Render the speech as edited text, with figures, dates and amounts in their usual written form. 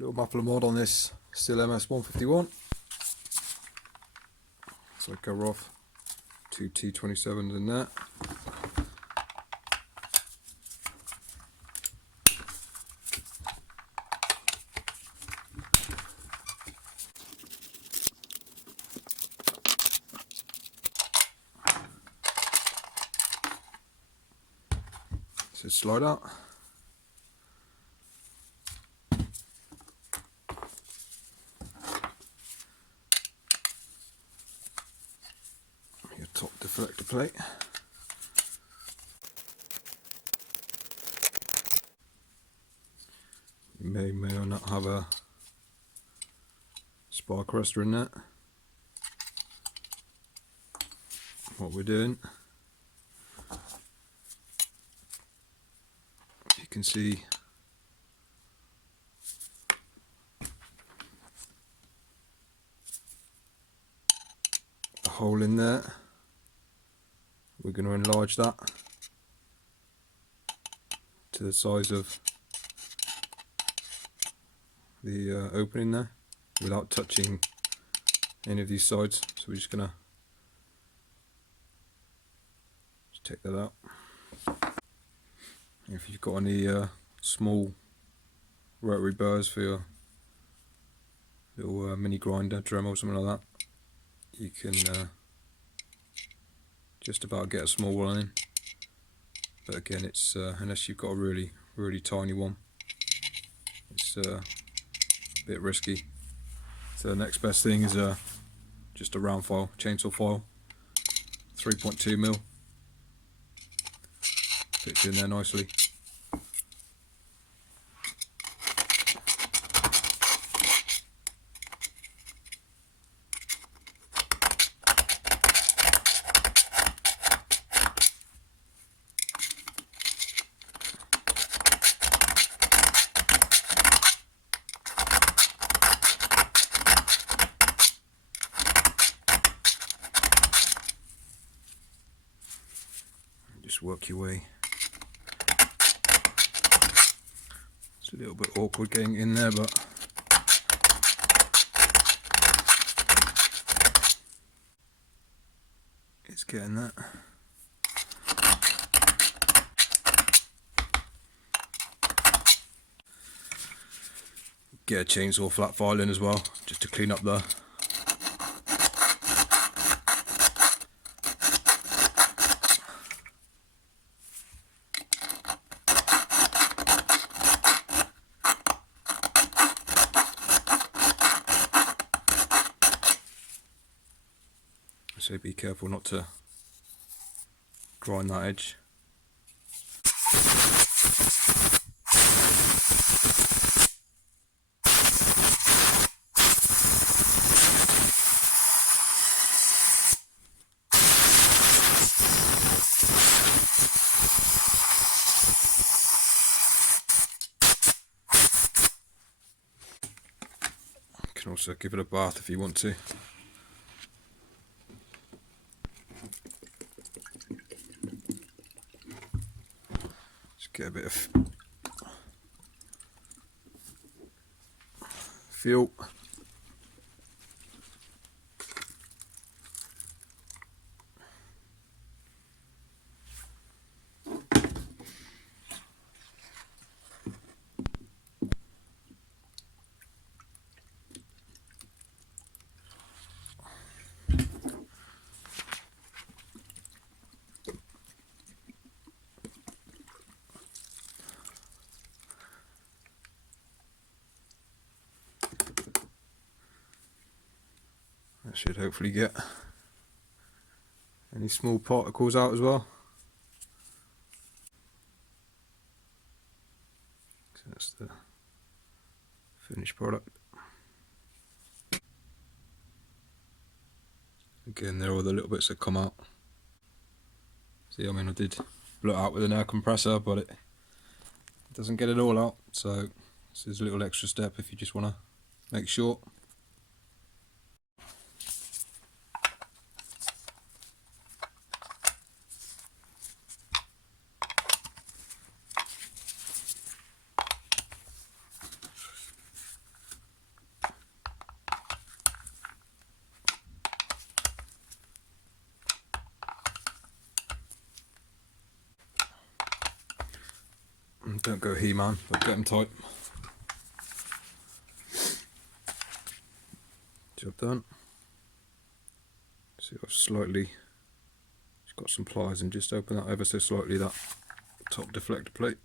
Little muffler mod on this Stihl MS 151. So I cover off 2 T27s in that. So slide out. Your top deflector plate. You may or not have a spark arrestor in that. What we're doing, you can see the hole in there. We're going to enlarge that to the size of the opening there without touching any of these sides. So we're just going to take that out. If you've got any small rotary burrs for your little mini grinder, Dremel or something like that, you can just about get a small one in. But again, it's unless you've got a really tiny one, it's a bit risky. So the next best thing is just a round file, chainsaw file, 3.2mm. Fits in there nicely. Just work your way. It's a little bit awkward getting in there, but it's getting that. Get a chainsaw flat file in as well, just to clean up the so be careful not to grind that edge. You can also give it a bath if you want to. Get a bit of feel. That should hopefully get any small particles out as well. So that's the finished product. Again, there are all the little bits that come out. See, I mean, I did blow it out with an air compressor, but it doesn't get it all out. So this is a little extra step if you just want to make sure. Don't go He-Man, but get them tight. Job done. See, I've slightly just got some pliers and just open that ever so slightly, that top deflector plate.